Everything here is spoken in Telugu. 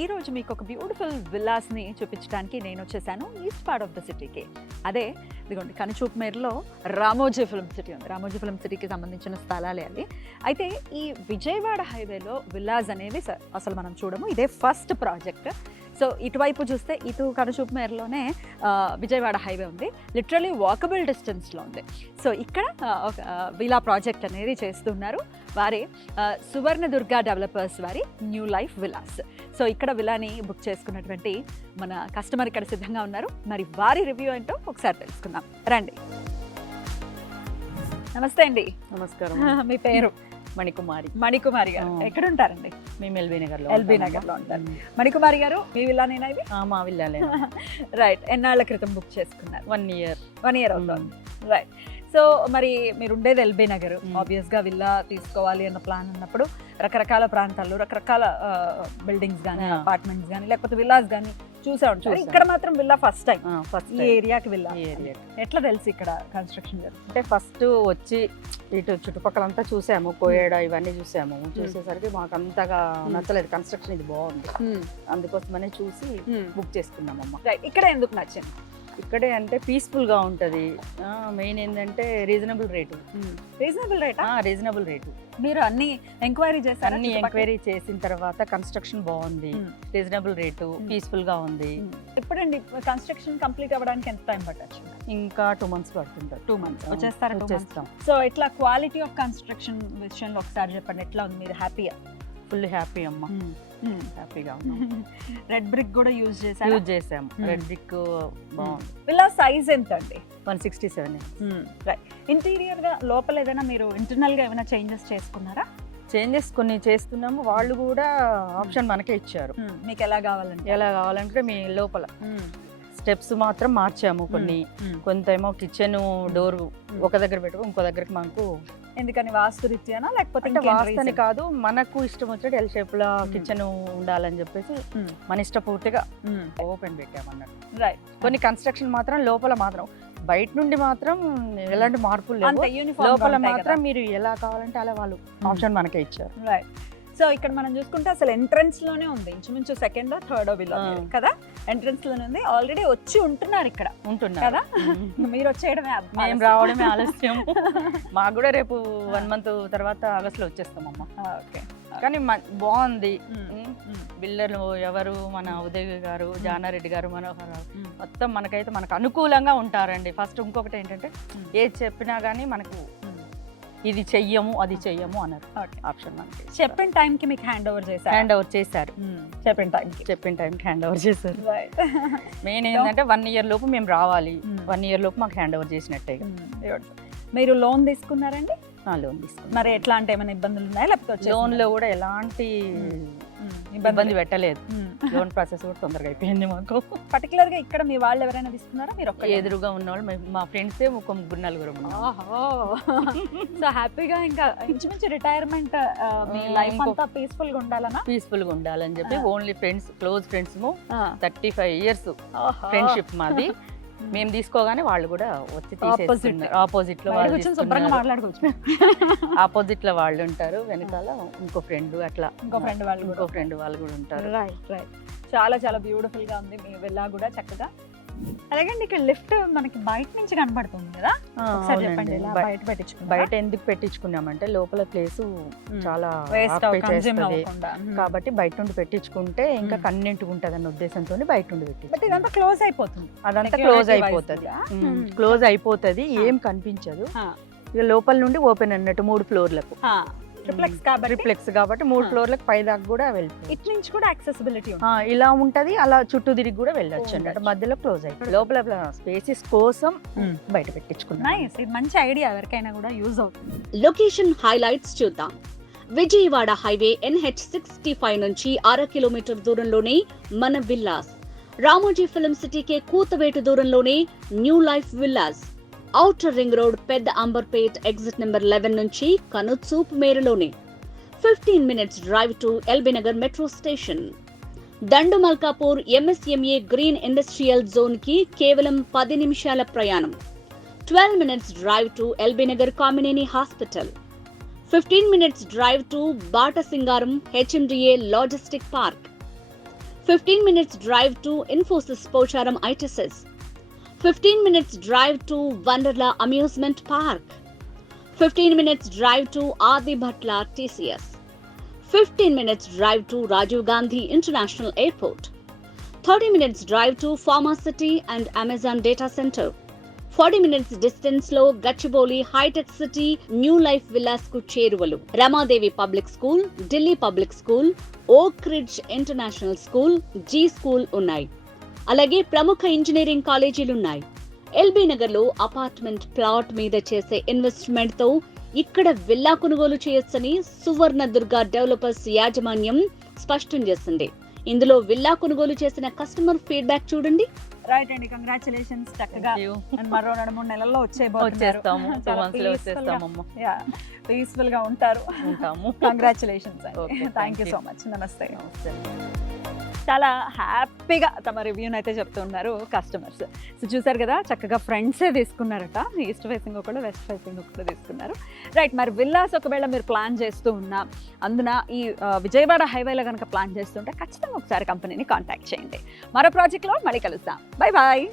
ఈ రోజు మీకు ఒక బ్యూటిఫుల్ విల్లాస్ని చూపించడానికి నేను వచ్చేసాను ఈస్ట్ పార్ట్ ఆఫ్ ద సిటీకి. అదే ఇదిగోండి కనుచూపుమేరులో రామోజీ ఫిల్మ్ సిటీ ఉంది. రామోజీ ఫిల్మ్ సిటీకి సంబంధించిన స్థలాలే అవి. అయితే ఈ విజయవాడ హైవేలో విల్లాస్ అనేవి అసలు మనం చూడము, ఇదే ఫస్ట్ ప్రాజెక్ట్. సో ఇటువైపు చూస్తే ఇటు కనుచూపుమేరులోనే విజయవాడ హైవే ఉంది, లిటరలీ వాకబుల్ డిస్టెన్స్లో ఉంది. సో ఇక్కడ విలా ప్రాజెక్ట్ అనేది చేస్తున్నారు వారి సువర్ణ దుర్గా డెవలపర్స్ వారి న్యూ లైఫ్ విలాస్. సో ఇక్కడ విలాని బుక్ చేసుకున్నటువంటి మన కస్టమర్ ఇక్కడ సిద్ధంగా ఉన్నారు. మరి వారి రివ్యూ ఏంటో ఒకసారి తెలుసుకుందాం రండి. నమస్తే అండి. నమస్కారం. మీ పేరు? మణికుమారి. మణికుమారి గారు ఎక్కడ ఉంటారండి? మేము ఎల్బీ నగర్లో ఉంటారు. మణికుమారి గారు మీ విల్లానేనా ఇది? మా విల్లాలే. రైట్. ఎన్నాళ్ళ క్రితం బుక్ చేసుకున్నారు? 1 year. 1 year అవుతుంది. రైట్. సో మరి మీరు ఉండేది ఎల్బీ నగర్, ఆబ్వియస్గా విల్లా తీసుకోవాలి అన్న ప్లాన్ ఉన్నప్పుడు రకరకాల ప్రాంతాల్లో రకరకాల బిల్డింగ్స్ కానీ అపార్ట్మెంట్స్ కానీ లేకపోతే విల్లాస్ కానీ చూసే ఉంటారు. ఇక్కడ మాత్రం విల్లా ఫస్ట్ టైం. ఈ ఏరియాకి విల్లా ఎట్లా తెలుసు ఇక్కడ కన్స్ట్రక్షన్ అంటే ఫస్ట్ వచ్చి ఇటు చుట్టుపక్కలంతా చూసాము, కోయేడ ఇవన్నీ చూసాము. చూసేసరికి మాకు అంతగా నచ్చలేదు కన్స్ట్రక్షన్, ఇది బాగుంది అందుకోసమనే చూసి బుక్ చేసుకున్నామమ్మ. ఇక్కడ ఎందుకు నచ్చింది? ఇక్కడే అంటే పీస్ఫుల్ గా ఉంటది, మెయిన్ ఏంటంటే రీజనబుల్ రేటు. Reasonable rate. మీరు అన్ని ఎంక్వైరీ చేశారు? అన్ని ఎంక్వైరీ చేసిన తర్వాత కన్స్ట్రక్షన్ బాగుంది, రీజనబుల్ రేటు, పీస్ఫుల్ గా ఉంది. ఇప్పుడండి కన్స్ట్రక్షన్ కంప్లీట్ అవ్వడానికి ఎంత టైం పట్టచ్చు? ఇంకా 2 months పడుతుంటారు. 2 months వచ్చేస్తారు? వచ్చేస్తాం. సో ఇట్లా క్వాలిటీ ఆఫ్ కన్స్ట్రక్షన్ విషయంలో ఒకసారి చెప్పండి, ఎట్లా ఉంది? మీరు హ్యాపీయా? ఫుల్ హ్యాపీ అమ్మ, హ్యాపీగా ఉన్నాం. రెడ్ బ్రిక్ కూడా యూజ్ చేసాము. రెడ్ బ్రిక్ బాగుంది. విల్లా సైజ్ ఎంత అండి? 167. రైట్. ఇంటీరియర్ గా లోపల ఏదైనా మీరు ఇంటర్నల్ గా ఏమైనా చేంజెస్ చేసుకున్నారా? చేంజెస్ కొన్ని చేస్తున్నాము, వాళ్ళు కూడా ఆప్షన్ మనకే ఇచ్చారు. మీకు ఎలా కావాలంటే మీ లోపల స్టెప్స్ మాత్రం మార్చాము కొన్ని. కొంత ఏమో కిచెన్ డోర్ ఒక దగ్గర పెట్టుకో, ఇంకో దగ్గరికి మనకు. ఎందుకని? వాస్తు రీత్యానా లేకపోతే? వాస్తని కాదు, మనకు ఇష్టం వచ్చినట్టు ఎల్ షేప్ లో కిచెన్ ఉండాలని చెప్పేసి మన ఇష్టపూర్తిగా ఓపెన్ పెట్టామన్నట్టు. రైట్. కొన్ని కన్స్ట్రక్షన్ మాత్రం లోపల మాత్రం, బయట నుండి మాత్రం ఎలాంటి మార్పులు లేవు, లోపల మాత్రం మీరు ఎలా కావాలంటే అలా వాళ్ళు ఆప్షన్ మనకే ఇచ్చారు. రైట్. సో ఇక్కడ మనం చూసుకుంటే అసలు ఎంట్రన్స్ లోనే ఉంది, ఇంచుమించు సెకండ్ థర్డ్ విల్లా కదా, ఎంట్రన్స్ లోనే ఉంది. ఆల్రెడీ వచ్చి ఉంటున్నారు ఇక్కడ కదా, మీరు వచ్చేయడమే. మేము రావడమే ఆలస్యం. మాకు కూడా రేపు 1 month తర్వాత ఆగస్ట్ లో వచ్చేస్తామమ్మా. ఓకే. కానీ బాగుంది. బిల్డర్లు ఎవరు? మన ఉదయ్ గారు, జానారెడ్డి గారు, మనోహర్ గారు, మొత్తం మనకు అనుకూలంగా ఉంటారండి. ఫస్ట్ ఇంకొకటి ఏంటంటే ఏది చెప్పినా కానీ మనకు ఇది చెయ్యము అది చెయ్యము అన్నారు. ఆప్షన్ మనకి చెప్పిన టైంకి మీకు హ్యాండ్ ఓవర్ చేశారు. చెప్పిన టైంకి హ్యాండ్ ఓవర్ చేశారు. మెయిన్ ఏంటంటే 1 year లోపు మేము రావాలి, 1 year లోపు మాకు హ్యాండ్ ఓవర్ చేసినట్టే. మీరు లోన్ తీసుకున్నారండి? లోన్ తీసుకున్నాం. మరి ఎట్లా అంటే ఏమైనా ఇబ్బందులు ఉన్నాయా? లేకపోతే లోన్ లో కూడా ఎలాంటి ఇబ్బంది పెట్టలేదు. లోన్ ప్రాసెస్ కూడా తొందరగా అయిపోయింది మాకు. పర్టికులర్ గా ఇక్కడ మీ వాళ్ళు ఎవరైనా తీసుకున్నారా? మీరు ఎదురుగా ఉన్నవాళ్ళు మా ఫ్రెండ్సే 3-4 సో హ్యాపీగా ఇంకా ఇంచుమించు రిటైర్మెంట్ మీ లైఫ్ అంతా పీస్ఫుల్ గా ఉండాలన్నా? పీస్ఫుల్ గా ఉండాలని చెప్పి only friends, close friends. 35 years friendship మాది. మేము తీసుకోగానే వాళ్ళు కూడా వచ్చి ఆపోజిట్ లో ఆపోజిట్ లో వాళ్ళు ఉంటారు, వెనకాల ఇంకో ఫ్రెండ్, అట్లా ఇంకో ఫ్రెండ్ వాళ్ళు కూడా ఉంటారు. రైట్. చాలా చాలా బ్యూటిఫుల్ గా ఉంది మీ విల్లా కూడా, చక్కగా. అలాగే ఇక్కడ లిఫ్ట్ మనకి బయట నుంచి కనబడుతుంది కదా, ఒకసారి చెప్పండి బయట ఎందుకు పెట్టించుకున్నామంటే లోపల ప్లేస్ చాలా కాబట్టి బయట నుండి పెట్టించుకుంటే ఇంకా కన్వీనియంట్ ఉంటది అన్న ఉద్దేశంతో బయట నుండి పెట్టి. ఇదంతా క్లోజ్ అయిపోతుంది. అదంతా క్లోజ్ అయిపోతుంది, ఏం కనిపించదు. ఇక లోపల నుండి ఓపెన్ అన్నట్టు 3 floorలకు. ట్రిప్లెక్స్ కాబట్టి 3 floorలకు పైదాకా కూడా వెళ్తుంది. ఇటు నుంచి కూడా యాక్సెసిబిలిటీ ఇలా ఉంటది, అలా చుట్టూ తిరిగి కూడా వెళ్ళొచ్చు అన్నట్టు. మధ్యలో క్లోజ్ అయిపోయింది. లోపల స్పేసెస్ కోసం బయట పెట్టించుకున్నాం. ఇది మంచి ఐడియా, ఎవరికైనా కూడా యూజ్ అవుతుంది. లొకేషన్ హైలైట్స్ చూద్దాం. విజయవాడ హైవే NH65 నుంచి 1/2 kilometer దూరంలోనే మన విల్లాస్. రామోజీ ఫిల్మ్ సిటీకే కూతవేటు దూరంలోనే new life villas. Outer ring road Pedda Amberpet exit number 11 నుంచి కనుచూపు మేరలోనే 15 minutes drive to LB Nagar metro station. Dandu Malkapur MSMA green industrial zone కి కేవలం 10 నిమిషాల ప్రయాణం. 12 minutes drive to LB Nagar Kamineni hospital. 15 minutes drive to Batasingaram HMDA logistic park. 15 minutes drive to Infosys Pocharam ITSS. 15 minutes drive to Wonderla Amusement Park. 15 minutes drive to Adi Bhatla TCS. 15 minutes drive to Rajiv Gandhi International Airport. 30 minutes drive to Pharma City and Amazon Data Center. 40 minutes distance లో Gachibowli hitech city new life villas కు చేరువలు. Ramadevi public school, Delhi public school, oak ridge international school, G school ఉన్నాయి. అలాగే ప్రముఖ ఇంజనీరింగ్ కాలేజీలున్నాయి. ఎల్బీ నగర్ లో అపార్ట్మెంట్ ప్లాట్ మీద చేసే ఇన్వెస్ట్మెంట్ తో ఇక్కడ విల్లా కొనుగోలు చేయొచ్చని సువర్ణదుర్గ డెవలపర్స్ యాజమాన్యం స్పష్టం చేసింది. ఇందులో విల్లా కొనుగోలు చేసిన కస్టమర్ ఫీడ్బ్యాక్ చూడండి. రైట్ అండి, కంగ్రాచులేషన్స్. చక్కగా and మరో 2-3 నెలల్లో వచ్చేస్తాము. 2 months లో వచ్చేస్తామమ్మ. పీస్ఫుల్ గా ఉంటారు. Congratulations. Okay, thank you thank so much. నమస్తే. నమస్తే. చాలా హ్యాపీగా తమ రివ్యూని అయితే చెప్తున్నారు కస్టమర్స్. సో చూసారు కదా, చక్కగా ఫ్రెండ్సే తీసుకున్నారట. ఈస్ట్ ఫేసింగ్ ఒకళ్ళు, వెస్ట్ ఫేసింగ్ ఒకళ్ళు తీసుకున్నారు. రైట్, మరి విల్లాస్ ఒకవేళ మీరు ప్లాన్ చేస్తూ ఉన్నా, అందున ఈ విజయవాడ హైవేలో కనుక ప్లాన్ చేస్తుంటే ఖచ్చితంగా ఒకసారి కంపెనీని కాంటాక్ట్ చేయండి. మరో ప్రాజెక్ట్లో మళ్ళీ కలుస్తాం. Bye bye.